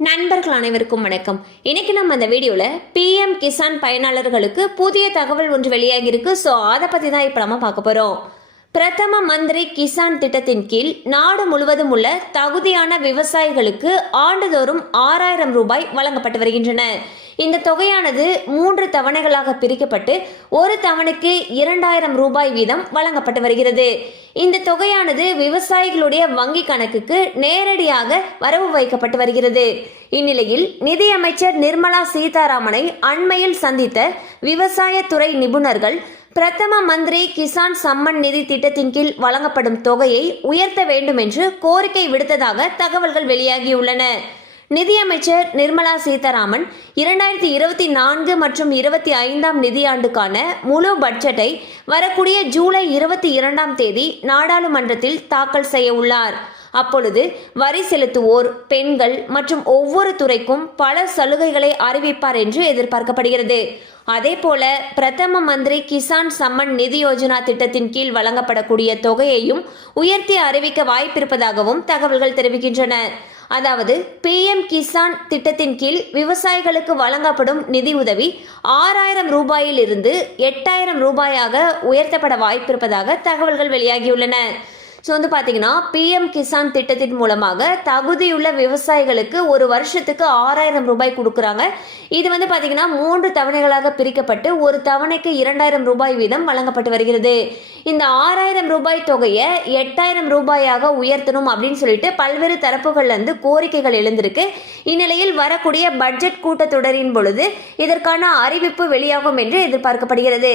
நண்பர்கள் அனைவருக்கும் வணக்கம். இன்னைக்கு நம்ம அந்த வீடியோவில் பிஎம் கிசான் பயனாளர்களுக்கு புதிய தகவல் ஒன்று வெளியாகியிருக்கு. ஸோ அதை பற்றி தான் இப்போ நம்ம பார்க்க போகிறோம் பிரதம மந்திரி கிசான் திட்டத்தின் கீழ் நாடு முழுவதும் உள்ள தகுதியான விவசாயிகளுக்கு ஆண்டுதோறும் ஆறாயிரம் ரூபாய் வழங்கப்பட்டு வருகின்றன. இந்த தொகையானது மூன்று தவணைகளாக பிரிக்கப்பட்டு ஒரு தவணைக்கு இரண்டாயிரம் ரூபாய் வீதம் வழங்கப்பட்டு வருகிறது. இந்த தொகையானது விவசாயிகளுடைய வங்கி கணக்குக்கு நேரடியாக வரவு வைக்கப்பட்டு வருகிறது. இந்நிலையில் நிதியமைச்சர் நிர்மலா சீதாராமனை அண்மையில் சந்தித்த விவசாயத்துறை நிபுணர்கள் பிரதம மந்திரி கிசான் சம்மன் நிதி திட்டத்தின் கீழ் வழங்கப்படும் தொகையை உயர்த்த வேண்டும் என்று கோரிக்கை விடுத்ததாக தகவல்கள் வெளியாகியுள்ளன. நிதியமைச்சர் நிர்மலா சீதாராமன் இரண்டாயிரத்தி இருபத்தி நான்கு மற்றும் இருபத்தி ஐந்தாம் நிதியாண்டுக்கான முழு பட்ஜெட்டை வரக்கூடிய ஜூலை இருபத்தி இரண்டாம் தேதி நாடாளுமன்றத்தில் தாக்கல் செய்ய உள்ளார். அப்பொழுது வரி செலுத்துவோர் பெண்கள் மற்றும் ஒவ்வொரு துறைக்கும் பல சலுகைகளை அறிவிப்பார் என்று எதிர்பார்க்கப்படுகிறது. அதேபோல பிரதம மந்திரி கிசான் சம்மன் நிதி யோஜனா திட்டத்தின் கீழ் வழங்கப்படக்கூடிய தொகையையும் உயர்த்தி அறிவிக்க வாய்ப்பிருப்பதாகவும் தகவல்கள் தெரிவிக்கின்றன. அதாவது பிஎம் கிசான் திட்டத்தின் கீழ் விவசாயிகளுக்கு வழங்கப்படும் நிதி உதவி ஆறாயிரம் ரூபாயில் இருந்து எட்டாயிரம் ரூபாயாக உயர்த்தப்பட வாய்ப்பிருப்பதாக தகவல்கள் வெளியாகியுள்ளன. ஸோ வந்து பார்த்தீங்கன்னா பிஎம் கிசான் திட்டத்தின் மூலமாக தகுதியுள்ள விவசாயிகளுக்கு ஒரு வருஷத்துக்கு ஆறாயிரம் ரூபாய் கொடுக்குறாங்க. இது வந்து பார்த்தீங்கன்னா மூன்று தவணைகளாக பிரிக்கப்பட்டு ஒரு தவணைக்கு இரண்டாயிரம் ரூபாய் வீதம் வழங்கப்பட்டு வருகிறது. இந்த ஆறாயிரம் ரூபாய் தொகையை எட்டாயிரம் ரூபாயாக உயர்த்தணும் அப்படின்னு சொல்லிட்டு பல்வேறு தரப்புகள்லேருந்து கோரிக்கைகள் எழுந்திருக்கு. இந்நிலையில் வரக்கூடிய பட்ஜெட் கூட்டத்தொடரின் பொழுது இதற்கான அறிவிப்பு வெளியாகும் என்று எதிர்பார்க்கப்படுகிறது.